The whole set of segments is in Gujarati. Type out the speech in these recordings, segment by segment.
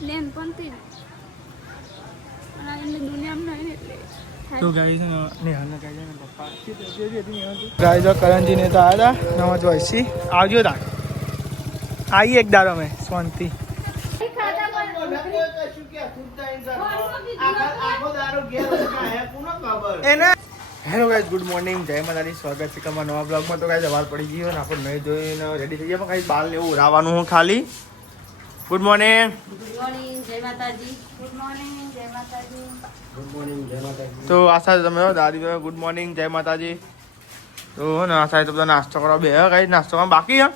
લેન પણ તી અને એની દુનિયામાં નહીં એટલે તો ગાઈસ નેહાને કહી જાય ને પપ્પા ગાઈસ કરણજી ને તો આવ્યા હતા 9:80 આવજો તા આવી એક દાડો અમે શાંતિ હેલો ગાઈસ ગુડ મોર્નિંગ જય માતાજી સ્વાગત છે તમારા નવા બ્લોગમાં. તો ગાઈસ સવાર પડી ગયો ને આપણે નહીં જોઈને રેડી થઈ ગયા પણ ગાઈસ બાલ લેવું ઉરાવાનું હું ખાલી. Good morning. ગુડ મોર્નિંગ જય માતાજી. ગુડ મોર્નિંગ જય માતાજી. ગુડ મોર્નિંગ જય માતાજી. તો આશા તમે દાદી ગુડ મોર્નિંગ જય માતાજી. તો ને આશા તો બધા નાસ્તો કરવા બે ગાઈસ નાસ્તો કરવા બાકી હે.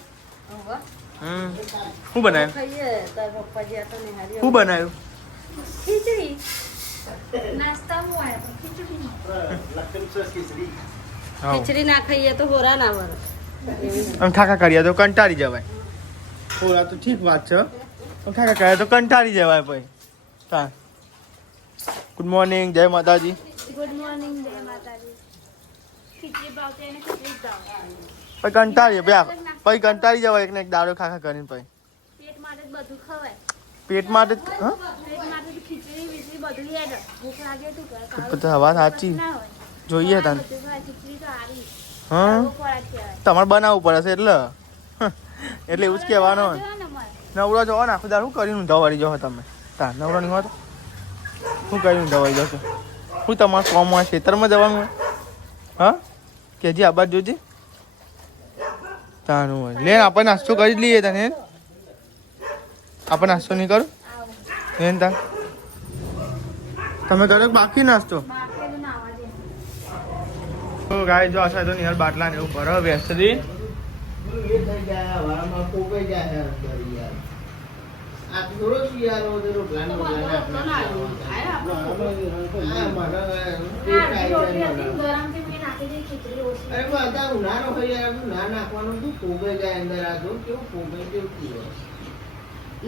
શું બનાવ્યું? ખાઈએ તાર પપ્પાજી આ તો નિહારી શું બનાવ્યું? ખીચડી નાસ્તા હું આયા ખીચડી ના ખાઈએ તો હોરા ના વર આમ ઠાકા કરીએ તો કંટાળી જવાય. ઓલા તો ઠીક વાત છે આમ ઠાકા કરીએ તો કંટાળી જવાય ભાઈ. હા ગુડ મોર્નિંગ જય માતાજી. ગુડ મોર્નિંગ જય માતાજી. ખીચડી ભાવતી અને ખીચડી ભાવ પછી કંટાળીએ પછી કંટાળી જવાય એક ને એક દાડો ખાખા કરીને પછી પેટ માટે જ બધું ખવાય. પેટ માટે જ હા પેટ માટે તો ખીચડી વીચડી બધું હેડ ભૂખ લાગે તું કર બધા વાત સાચી ના હોય જોઈએ તને. ખીચડી તો આરી હા ખોરાક કહેવાય. તમારે બનાવવું પડે છે એટલે એવું જ કહેવાનું હોય. નવરો જો ને આખું દાડ શું કરીને ઊંધા વળી જાઓ તમે તા નવરો નહીં હોય તો શું કરીને ઊંધા વળી જશો? શું તમારે કોમ હોય ખેતરમાં જવાનું હોય હા કે હજી આ બાજુ જોજે તાનું હોય લે આપણે નાસ્તો કરી જ લઈએ તને આપણે નાસ્તો નહીં કરો એને તા તમે કરો બાકી નાસ્તો તો ગાય જો આશા તો નિહાલ બાટલા ને એવું ભરો વેસ્ટરી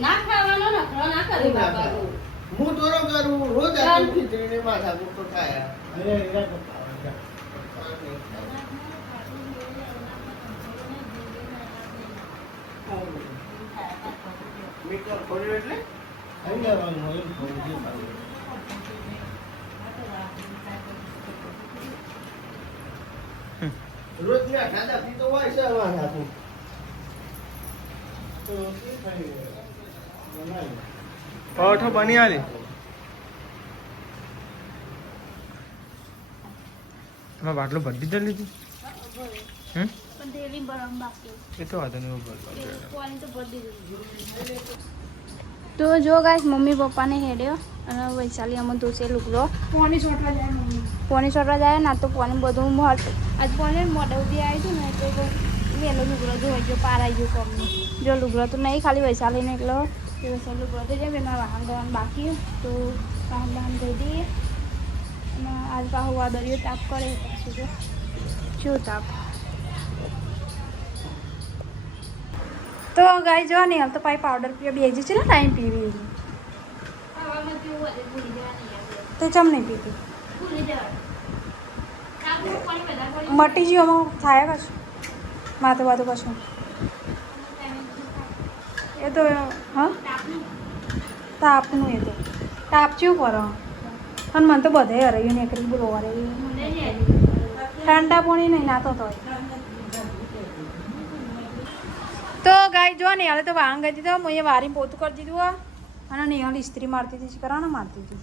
ના ખાવાનો નખરો ના કરી બાબા હું તોરો કરું રોજ ખીચડી ને માથા કૂટો ખાયા મીટર ખોલ્યું એટલે અહીં આવવાનું હોય રોજ ને ખાધા પીતો હોય છે માથા કૂટ તો શું થઈ પરોઠો બની આલી એમાં બાટલો ભરી જ લીધી પણ તેલી બરમ બાકી એ તો વાંધો નહીં ભરવા પાણી તો ભરી દીધું. તો જો ગાઈસ મમ્મી પપ્પાને હેડ્યો અને વૈશાલી અમને તો છે લુગડો પોણી છોટવા જાય મમ્મી પોણી છોટવા જાય ના તો પોણી બધું મોટ આજ પોણી મોઢે ઉધી આવી હતું ને એટલે મેલો લુગડો ધોઈ ગયો પારાઈ ગયો કમનું જો લુગડો તો નહીં ખાલી વૈશાલીને એકલો વૈશાલી લુગડો થઈ જાય એમાં વાહન ધોવાનું બાકી તો વાહન ધોઈ દઈએ અને આજ પાછું વાદળીઓ તાપ કરે પાછું તો શું તાપ. તો ગાય જો નહીં હાલ તો પાઈ પાવડર પીવા બે છે ને ટાઈમ પીવી તો ચમ નહીં પીતી મટી ગયું આમાં થાય કશું માથું વાતું કશું એ તો હા તાપનું એ તો તાપ ચેવું કરો અને મને તો બધે હરાયું નીકળી બોલો ઠંડા પાણી નહીં નાતો તો તો ગાય જો ને હાલે તો વાંગ ગઈ દીધો મેં વારી પોતું કરી દીધું અને નેહાલ ઇસ્ત્રી મારતી હતી કરવાનો મારતી હતી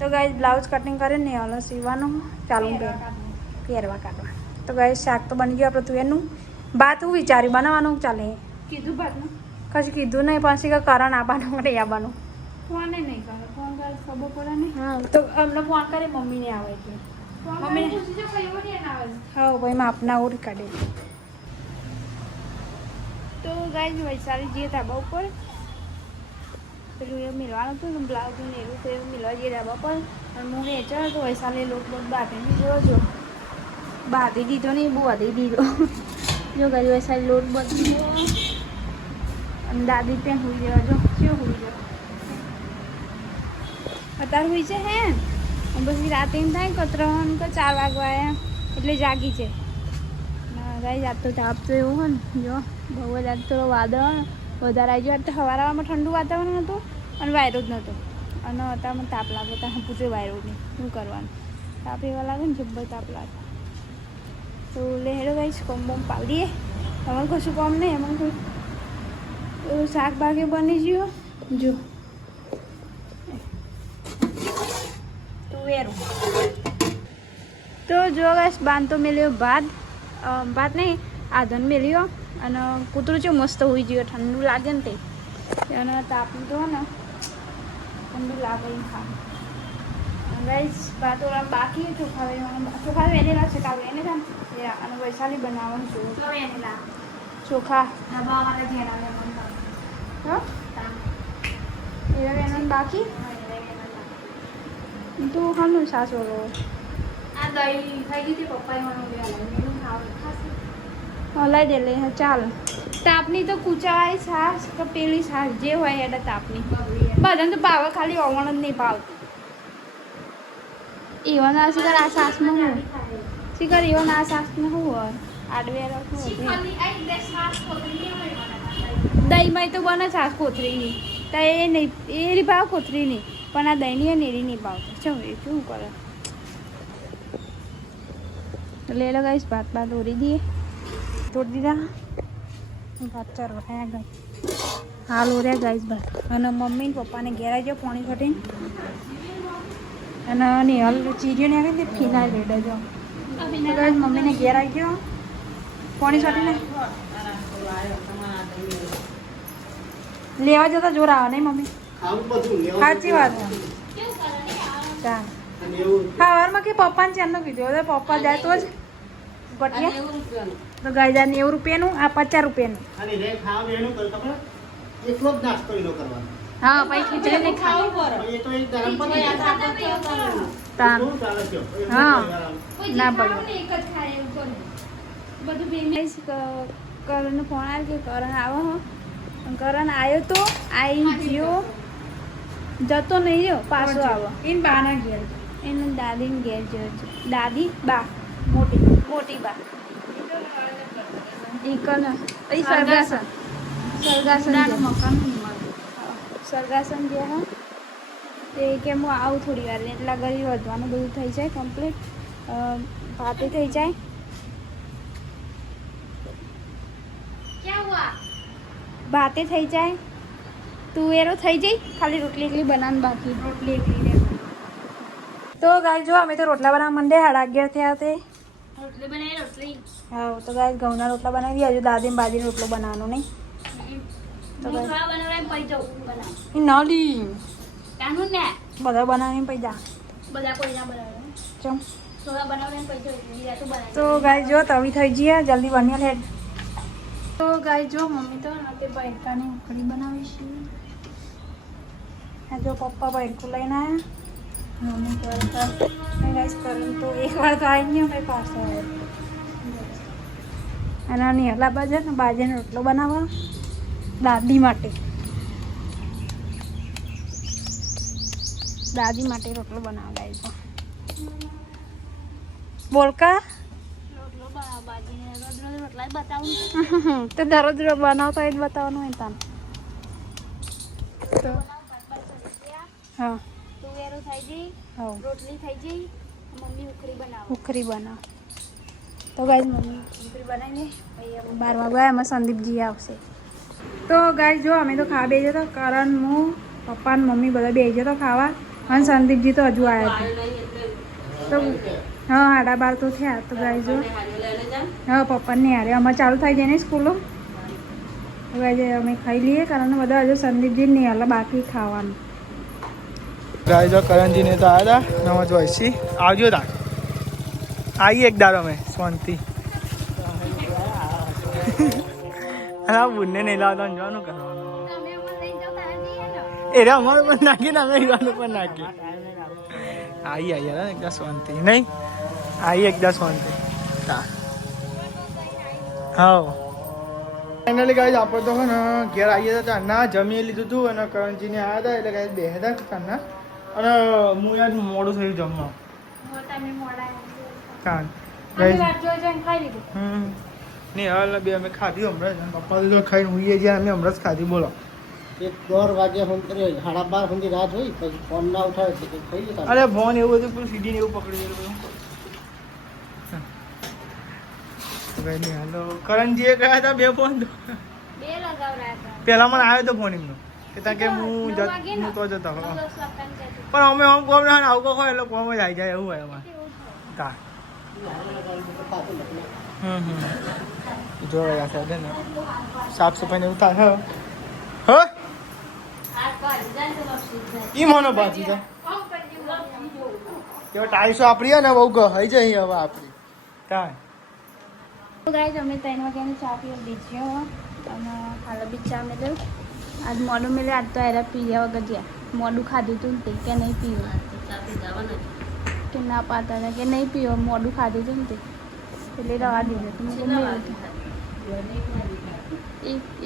તો ગાય બ્લાઉઝ કટિંગ કરીને નેહાલ સીવવાનું ચાલુ પહેરવા કાઢવા. તો ગાય શાક તો બની ગયું આપણે તુવેરનું ભાત હું વિચાર્યું બનાવવાનું ચાલે કીધું ભાતનું કશું કીધું નહીં પછી કે કારણ આવવાનું માટે આવવાનું ફોને નહીં કરે ફોન કરે ખબર પડે નહીં હા તો અમને ફોન કરે મમ્મીને આવે છે મમ્મીને હા ભાઈ માપના ઓર કાઢે. તો ગાય વૈશાલી જઈએ ધાબા ઉપર પેલું એ મિલવાનું હતું ને બ્લાઉઝ ને એવું તો એવું મિલવા જઈએ ધાબા પર અને હું વેચાણ તો વૈશાલી લોટ બોટ બાંધી દીધો જો બાંધી દીધો નહીં બહુ બાંધી દીધો જો ગાય વૈશાલી લોટ બધો અને દાદી ત્યાં હોઈ જવા જો શું હોઈ જવા અત્યારે હોય છે હે પછી રાતે એમ થાય કે 3 કે 4 વાગવા આવ્યા એટલે જાગી છે ગાય જાત તો તાપ તો એવું હોય ને જો બહુ જ આજ થોડો વાદળ વધારે આવી ગયો. તો સવારમાં ઠંડુ વાતાવરણ હતું અને વાયરો જ નહોતો અને અત્યારે મને તાપ લાગે ત્યાં પૂછ્યો વાયરો નહીં શું કરવાનું તાપ એવા લાગે ને જબ્બર તાપ લાગે તો લે હેડો ગાઈશ કોમ બોમ પાડી દઈએ અમારે કશું કોમ નહીં એમાં કોઈ શાકભાગે બની ગયો જો તુવેરું તો જો ગાઈશ બાંધ તો મેલ્યો ભાત નહીં આધન મેલ્યો અને કૂતરું છે મસ્ત હોઈ ગયો ઠંડુ લાગે ને તે અને તાપનું તો ને ઠંડુ લાગે ખા ગાઈશ ભાત ઓલા બાકી ચોખા વેનેલા છે કાલે એને જાણ અને વૈશાલી બનાવવાનું છું ચોખા એવા વેનન બાકી તું ખાનું સાસ ઓલો લઈ દે લે ચાલ તાપની તો કૂચાવાળી છાશ કે પેલી છાશ જે હોય એટલે તાપની બધાને તો ભાવે ખાલી ઓવણ જ નહીં ભાવતું એવા ના શિખર આ છાશમાં હું શિખર એવા ના છાશમાં શું હોય આડવેરા દહીંમાં તો બને છાશ કોથરીની તો એ નહીં એ ભાવ કોથરીની પણ આ દહીંની નેરી નહીં ભાવતી ચો એ શું કરે લે લો ગાઈશ ભાત ઓરી દઈએ તોડી દીધા ભાત ચાર વટાયા ગાય હાલ ઓર્યા ગાઈશ ભાત અને મમ્મી પપ્પાને ઘેર આવી જાઓ પાણી છટીને અને નિહાલ ચીરીઓ ને આવી ફીના રેડા જાઓ ગાઈશ મમ્મીને ઘેર આવી ગયો પાણી છટીને લેવા જતા જોર આવે નહીં મમ્મી સાચી વાત ચાલ સવારમાં કે પપ્પાને ચેનનું કીધું હવે પપ્પા જાય તો જ ગટિયા તો ગાય જાય 90 રૂપિયાનું આ 50 રૂપિયાનું એટલો જ નાસ્તો એનો કરવાનો હા પછી ખીચડી નહીં ખાવું એ તો એક ગરમ પડી તાન હા ના પડે કરણ ફોન આવ્યો કે કરણ આવો હો કરણ આવ્યો તો આવી ગયો જતો નહીં રહ્યો પાછો આવો એને બાના ઘેર એને દાદીને ઘેર ગયો છે દાદી બા મોટી બા એકન એ સરગાસન સરગાસન જે હા તે કે હું આવું થોડી વાર એટલા ગરી વધવાનું બધું થઈ જાય કમ્પ્લીટ ભાતે થઈ જાય ભાતે થઈ જાય તુવેરો થઈ જાય ખાલી રોટલી એકલી બનાવવાનું બાકી રોટલી એકલી તો ગાય જો અમે તો રોટલા બનાવવા માંડે 11:30 થયા તે હા તો ગાય ઘઉંના રોટલા બનાવી હજુ દાદી બાજરી રોટલો બનાવવાનો નહીં તો નાલી બધા બનાવીને પૈસા ચમ તો ગાય જો તવી થઈ જઈએ જલ્દી બની લે તો ગાય જો મમ્મી તો તે બૈરકાની ઉકળી બનાવીશું આ જો પપ્પા બૈરકું લઈને આવ્યા મમ્મી ગાઈસ કરું તો એક વાર તો આવી ગયો ભાઈ પાછો આવ્યો અને નિહલા બાજરીનો રોટલો બનાવવા દાદી માટે રોટલો બનાવવા ગાઈસ બોલકા તો દરરોજ બનાવતો એ જ બતાવવાનું હોય તાન તો હા તુવેરો થઈ ગઈ રોટલી થઈ ગઈ મમ્મી ઉખરી બનાવ તો ગાઈસ મમ્મી ઉખરી બનાવીને પછી 12 વાગ્યા એમાં સંદીપજી આવશે તો ગાઈસ જો અમે તો ખાવા બેસી જતો કરણ હું પપ્પા ને મમ્મી બધા બેસી જતો ખાવા અને સંદીપજી તો હજુ આવ્યા હતા તો હા 12:30 તો થયા તો ગાઈસ જો હા પપ્પાને નહીં હારે અમારે ચાલુ થઈ જાય ને સ્કૂલો હવે અમે ખાઈ લઈએ કારણ બધા હજુ સંદીપજી નહીં હાલ બાકી ખાવાનું ગાય જો કરણજીને તો આવ્યા હતા નવા જોઈશી આવજો તા આવીએ એક દાડો અમે શાંતિ હા બુનને નહીં લાવતા જોવાનું કરવાનું એ રે અમારું પણ નાખીને અમે ઈવાનું પણ નાખી આવી યાર એકદમ શાંતિ નહીં આવી એકદમ શાંતિ હા ફાઇનલી ગાઈસ આપણે તો ને ઘેર આવીએ હતા ના જમી લીધું હતું અને કરણજીને આવ્યા હતા એટલે ગાઈસ બેહ્યા હતા ના અને હું યાર મોડું થયું જમવા કાન નહીં હાલ બે અમે ખાધી હમણાં પપ્પા તો ખાઈને હોઈએ જ્યાં અમે હમણાં જ ખાધી બોલો એક 12 વાગ્યા સુધી 12:30 સુધી રાત હોય પછી ફોન ના ઉઠાવે તો કંઈ થઈ જતા અરે ફોન એવું બધું પેલું સીડી ને એવું પકડી ગયેલું બધું નહીં હાલો કરણજીએ કહ્યા હતા 2 ફોન પેલા મને આવ્યો તો ફોન એમનો કે તા કે હું તો જતો પણ અમે આમ કોમ ને આવું હોય એટલે કોમ જ આવી જાય એવું હોય અમારે તા જો યાર સાહેબ ને સાફ સફાઈ ને એવું થાય હ ઈ મોનો બાજી તો કે ટાઈસો આપડી હે ને બહુ ગઈ જાય હવે આપડી કાય તો ગાઈસ અમે 3 વાગ્યાની ચા પીવા દીધી અને હાલ બી ચા મેળવ આજ મોડું મેળવે આજ તો એરા પીયા વગર ગયા મોડું ખાધું તું તે કે નહીં પીવું કે ના પાતા કે નહીં પીવો મોડું ખાધું તું ને તે એટલે રવા દીધું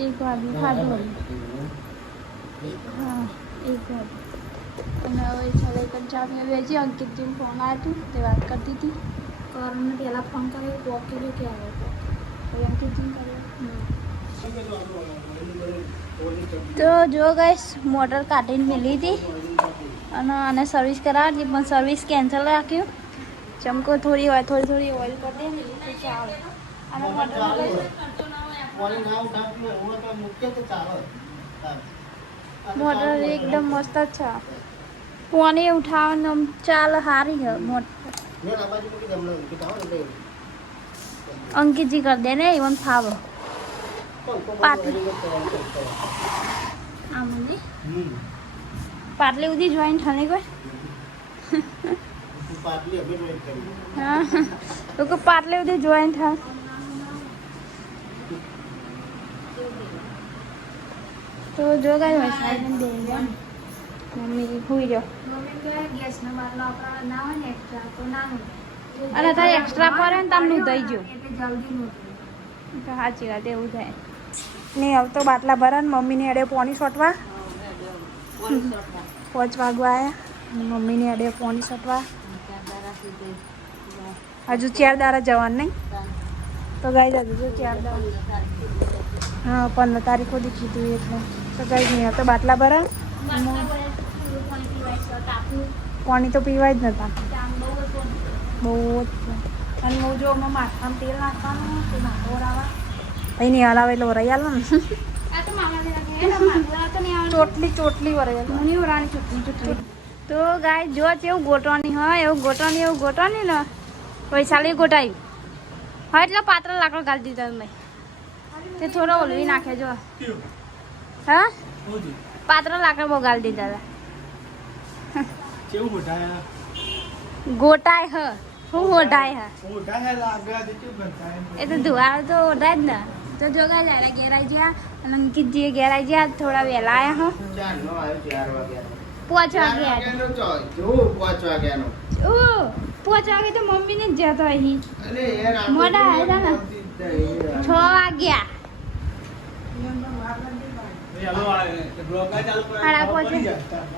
એક વાગ્યું ખાધું હા 1 વાગ્યું અને હવે ચાલે પણ ચા પીવા બેસી અંકિતજીને ફોન આવ્યો હતું તે વાત કરતી હતી કરણને પહેલાં ફોન કર્યો પોકેલું કે આવ્યો હવે અંકિતજીને કર્યો તો જો ગાઈસ મોટર કાઢીને મેલી હતી અને આને સર્વિસ કરાવી પણ સર્વિસ કેન્સલ રાખ્યું ચમકો થોડી ઓઇલ કરી દે ને તો ચાલે અને મોટર મોટર એકદમ મસ્ત જ છે પાણી ઉઠાવવાનું ચાલ સારી છે મોટર અંકિતજી કરી દે ને ઇવન ફાવો પાટલી ઉધી જોઈન્ટ થને કોઈ હા તો પાટલી ઉધી જોઈન્ટ હા તો જો ગાય હોય સાઈડ દે મમ્મી હુઈ જો ગેસનો બાટલો આપણા ના હોય ને એક્સ્ટ્રા તો ના હોય અને તારે એક્સ્ટ્રા પડે ને તમને દઈ જો એટલે જલ્દી નું તો સાચી વાત એવું થાય ને હવે તો બાટલા ભરા ને મમ્મીની અડે પોણી છોટવા 5 વાગવા આવ્યા મમ્મીની અડે પોણી છોટવા હજુ 4 દાડા જવાનું નહીં તો ગાય હજુ તો 4 દાડા હા 15 તારીખ સુધી કીધું એટલે તો ગાય નહીં તો બાટલા ભરા પાણી તો પીવાય જ નતા બહુ જ અને હું જો અમે માથામાં તેલ નાખવાનું તે માથો રાવા અહીં નહીં હલાવે એટલે વરાઈ આલો ને ચોટલી વરાઈ મને વરાની ચોટલી તો ગાય જો એવું ગોટવાની હોય એવું ગોટવાની ને વૈશાલી ગોટાયું હા એટલે પાત્ર લાકડો ગાળી દીધા મેં તે થોડો ઓલવી નાખે જો હા પાત્ર લાકડો બહુ ગાળી દીધા હતા કેવું ગોટાય ગોટાય હ હું ગોટાય હ ગોટાય લાગા દે કેવું બનતા એ તો ધુવાળ તો ઓઢાય જ ને તો જો ગાય જાય ઘેરાઈ ગયા અને અંકિતજીએ ઘેરાઈ ગયા થોડા વહેલા આવ્યા હો 5 વાગે આવ્યા 5 વાગે તો મમ્મીને જ જતો અહીં મોડા આવ્યા ને 6 વાગ્યા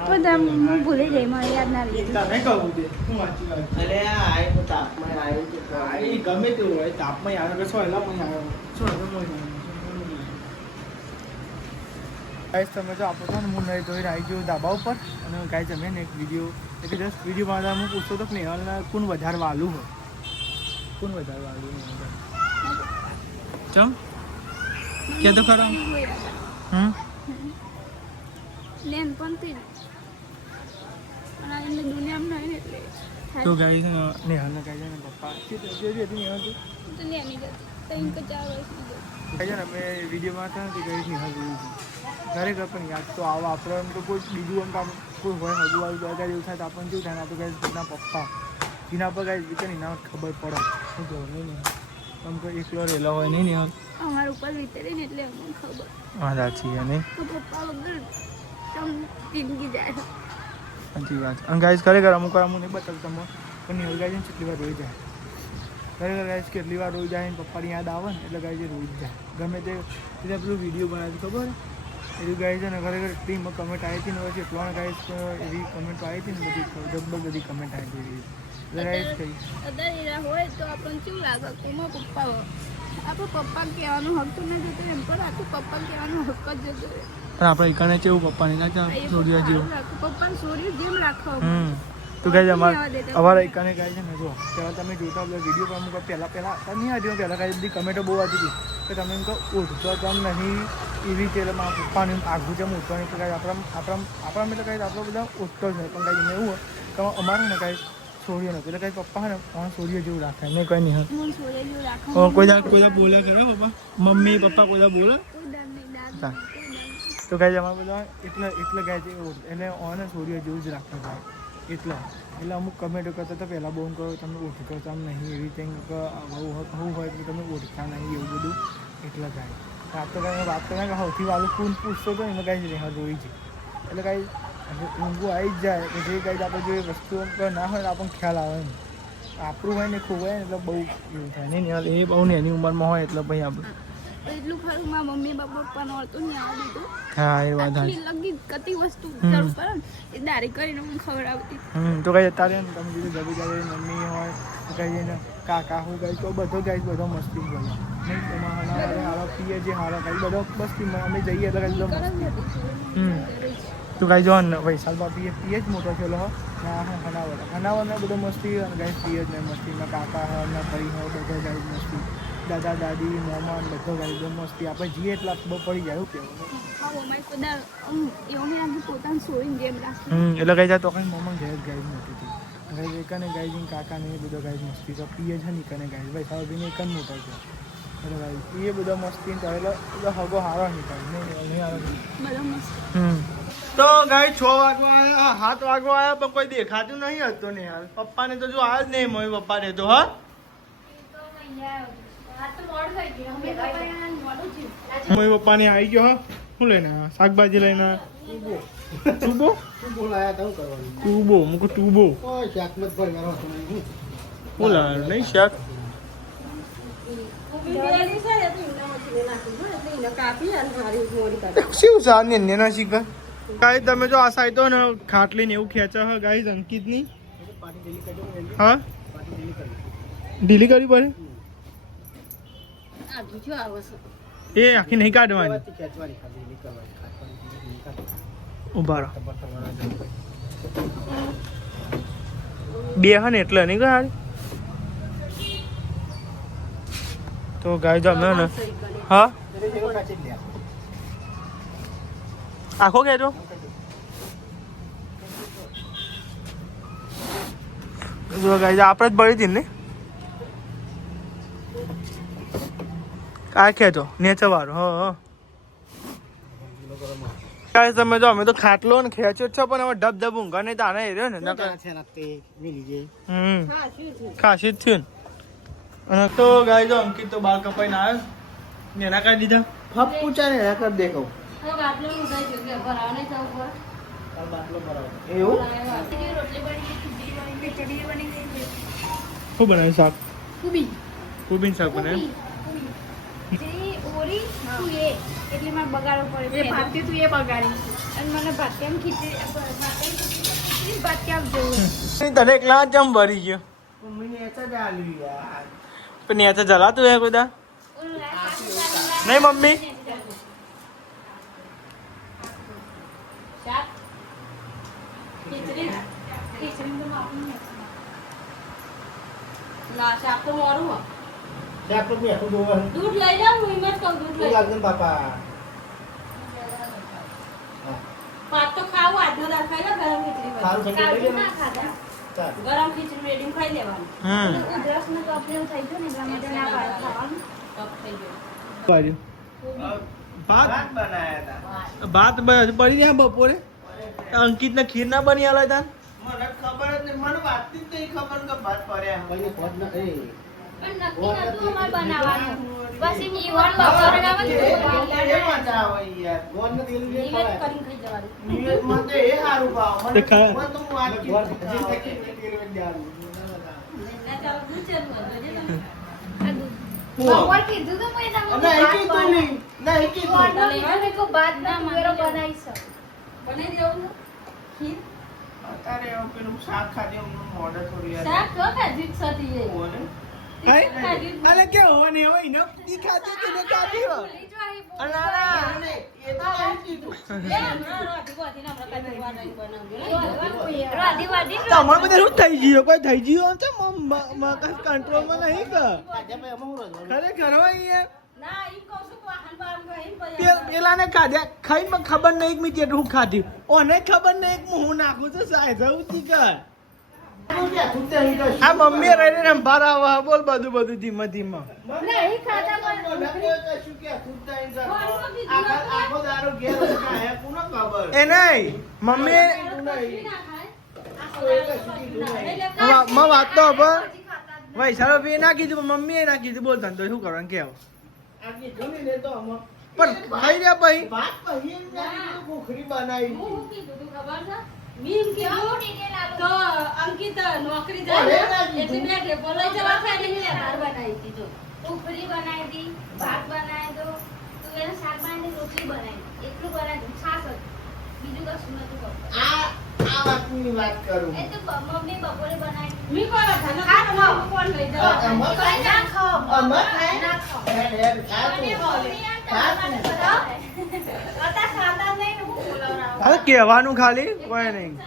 હું ભૂલી જઈ મને યાદ ના રહી ગમે તેવું હોય તાપમાં આવે કે સોયલા મને આવ્યો ગાઈસ તમે તો આપો છો ને હું નહીં ધોઈને આવી ગયો ધાબા ઉપર અને ગાઈસ અમે ને એક વિડીયો એટલે જસ્ટ વિડીયો બનાવતા હું પૂછતો હતો કે નેહાલને કોણ વધારે વાલું હોય ચમ કે તો ખરો તો ગાઈસ નેહાલને કહે છે ને પપ્પા અમે વિડીયોમાં હતા ને ગાઈસ નેહાલ જોયું હતું ખરેખર પણ યાદ તો આવો આપણે એમ તો કોઈ બીજું એમ કામ કોઈ હોય હજુ આવ્યું તો અગર એવું થાય તો આપણને કેવું થાય ને તો ગાઈસ એના પપ્પા એના પર ગાઈસ વિચારી ના ખબર પડે શું કહેવું નહીં ને આમ કોઈ એકલો રહેલો હોય નહીં ને અમારા ઉપર વિતરી ને એટલે અમને ખબર હા સાચી છે નહીં પપ્પા વગર જિંદગી જાય સાચી વાત અને ગાઈસ ખરેખર અમુક વાર અમુક નહીં બતાવતા તમે પણ નેહલ ગાઈસ કેટલી વાર રોઈ જાય ખરેખર ગાઈસ કેટલી વાર રોઈ જાય ને પપ્પાની યાદ આવે ને એટલે ગાઈસ રોઈ જ જાય ગમે તે રીતે પેલું વિડીયો બનાવ્યું ખબર એવી ગાઈસ છે ને ખરેખર એટલી કમેન્ટ આવી હતી ને પછી એટલો ગાઈસ એવી કમેન્ટો આવી હતી ને બધી જબ્બર બધી કમેન્ટ આવી હતી એટલે ગાઈસ કઈ અદર હોય તો આપણને કેવું લાગે કોમાં પપ્પા આપણું પપ્પા કહેવાનું હક તો ના જતો એમ પણ આખું પપ્પા કહેવાનું હક જ જતો પણ આપણે એકાને કેવું પપ્પાને ના સોડિયા જેવું પપ્પાને સોર્યું જેમ રાખો તો ગાય અમારા એકાને ગાય છે ને જો પહેલાં તમે જોતા વિડીયો પર અમુક પહેલાં નહીં આવતી પહેલાં કાંઈ બધી કમેન્ટો બહુ આવતી હતી કે તમે એમ કહો ઓળખો તમ નહીં એવી રીતે પપ્પાને આગું જેમ ઉઠવાની તો કાંઈ આપણા એટલે કાંઈ આપણો બધા ઉઠતો જ નહીં પણ કાંઈ એવું હોય તો અમારે ને કાંઈ સોડિયો નથી એટલે કાંઈ પપ્પા ને સોડિયો જેવું રાખે મેં કંઈ નહીં કોઈ બોલે કરે પપ્પા મમ્મી પપ્પા કોઈ બોલે તો કાંઈ અમારા બધા એટલે ગાય છે એટલે ઓને સોડિયો જેવું જ રાખે ભાઈ એટલે અમુક કમેન્ટો કરતા તો પહેલાં બહુ કહો તમે ઓળખતો તમે નહીં એવી રીતે હું હોય તો તમે ઓળખતા નહીં એવું બધું એટલે ગાય વાત તો કાંઈ વાત તો કાંઈ સૌથી વાલું કોણ પૂછતો હતો એમાં કાંઈ રહેવા જોઈ છે એટલે કાંઈ ઊંઘું આવી જ જાય કે જે કાંઈ આપણે જો વસ્તુ ના હોય તો આપણને ખ્યાલ આવે એમ આપણું હોય ને ખૂબ હોય ને એટલે બહુ એવું થાય નહીં એ બહુ ને એની ઉંમરમાં હોય એટલે ભાઈ આપણે એટલું ખરું મારા મમ્મી પપ્પાને આવડતું નહીં આવડતું હા એ વાત લગી કતી વસ્તુ જરૂર પડે ને એ દારી કરીને મને ખવડાવતી તો કઈ અત્યારે ને તમે કીધું જબી જબી મમ્મી હોય તો કહીએ ને કાકા હું ગઈ તો બધો ગાઈશ બધો મસ્તી ગયો નહીં એમાં હારા પીએ જે હારા કઈ બધો મસ્તી અમે જઈએ એટલે કઈ બધો મસ્તી તું કઈ જો ને વૈશાલ બાપી પીએ જ મોટો થયેલો હો ના હનાવર બધો મસ્તી અને ગાઈશ પીએ જ નહીં મસ્તીમાં કાકા હોય ને ભાઈ હોય બધો ગાઈશ મસ્તી દાદા દાદી મામા બધો ગાઈ બહુ મસ્તી આપણે જઈએ એટલે બહુ પડી જાય એવું પોતાને સોઈને જેમ રાખે એટલે કઈ જાય તો કઈ મમ્મા ઘેર ગાઈ મોટી હતી ગાઈ એકાને ગાઈ કાકા ને એ બધો ગાઈ મસ્તી તો પીએ છે ને કને ગાઈ ભાઈ સાહેબ એને એક જ મોટા છે એટલે ભાઈ એ બધા મસ્તી તો એટલે બધો હગો હારો નીકળે નહીં હારો તો ગાઈ 6 વાગવા આવ્યા 7 વાગવા આવ્યા પણ કોઈ દેખાતું નહીં હતો ને હાલ પપ્પાને તો જો આવ્યા જ નહીં મમ્મી પપ્પાને તો હા મમ્મી પપ્પાને આવી ગયો હા શું લઈને આવ્યા શાકભાજી લઈને ટૂબો ટૂબો મૂકું ટૂબો શું લાવ્યો નહીં શાક શું સાર ને ના શીખવા ગાઈ તમે જો આ સાઈડ તો ને ખાટલી ને એવું ખેંચા હા ગાઈ અંકિત ની હા ઢીલી કરવી પડે એ આખી નહીં કાઢવાની ઉભા રહો બે હા ને એટલે નહીં ગાય તો ગાય જમે ને હા આખો કહેજો ગાય આપણે જ બળી હતી ને આ ખેંચો નેચર વાળો હા કાંઈ તમે જો અમે તો ખાટલો ને ખેંચ્યો છો પણ હવે ધબ ઊંઘા નહીં તો આને રહ્યો ને ખાસી જ થયું ને અને તો ગાય જો અંકિત તો બાલ કપાઈને આવ્યો ને એના કાઢી દીધા ફપ પૂછા ને એના કરી દેખો એવું શું બનાવ્યું શાક કુબીન શાક બનાવ્યું એટલે મારે બગાડવો પડે ભાતી તું એ બગાડી અને મને ભાત્યામ ખીચડી ભાત્યામ જેવું તને એકલા જમ ભરી ગયો પણ નેચા જલાતું હે બધા નહીં મમ્મી દૂધ લઈ જાવ હું હિંમત કહું દૂધ લઈ જાવ બાપા પાત તો ખાવું આજનો દાળ ખાઈ લો ગરમ ખીચડી સારું ના ખાધા ગરમ ખીચડી રેડી ખાઈ લેવાનું ઉધરસનો પ્રોબ્લેમ થઈ ગયો ને એટલા માટે ના પાડે ખાવાનું કપ થઈ ગયો ભાત પડી જાય બપોરે અંકિત ને ખીર ના બની આલા તાન મને ખબર જ નહીં મને વાતથી જ નહીં ખબર કે ભાત પડ્યા પણ નક્કી નતું અમાર બનાવવાનું પછી ઈવન બપોરે ના મજા આવે યાર ગોળ ને તેલ ને નિવેદ કરીને ખાઈ જવાનું નિવેદ મને એ સારું ભાવ મને તો વાત ના ચાલો દૂધ ચાલુ હતો જે તમે બપોર કીધું તો મેં તમને નહીં કીધું મને કો બાદ ના મેરો બનાવી છે બનાવી દેવું ખીર અત્યારે પેલું શાક ખાધે મોઢે થોડી યાર શાક તો ખાધી જ સતી એ બોલે અલે કે હો ને હોય ને ઈ ખાતી કે ને ખાતી હો રાધી વાધી તમારે બધા શું થઈ ગયું કોઈ થઈ ગયું છે કંટ્રોલમાં નહીં કે આજે ભાઈ અમે હું રજવાનું ખરેખર હોય યાર પેલાને ખાધ્યા ખાઈને ખબર નહીં કે મેં જેટલું ખાધ્યું ઓને ખબર નહીં કે હું નાખું તો સાહેબ ઉતી કર આ મમ્મી રહીને રંભાર આવા બોલ બધું ધીમા ધીમા નહીં ખાતા એ નહીં મમ્મી વાત તો હવે વૈશાલો બી ના કીધું મમ્મી એ ના કીધું બોલ ધંધો શું કરવાનું કેવું પણ ખાઈ રહ્યા ભાઈ તો અંકિત નોકરી જાય એટલે બેઠે બોલાઈ જવા ખાઈ બનાવી દીધું ઉપરી બનાવી દી ભાત બનાવી દો તું એને શાક બનાવી દે રોટલી બનાવી એટલું બનાવી દઉં છાસ બીજું કશું નતું કરતું એ તો મમ્મી બપોરે બનાવી મી કોણ ખાના કોણ લઈ જવા ના ખાઓ ના ખાઓ કહેવાનું ખાલી કોઈ નહીં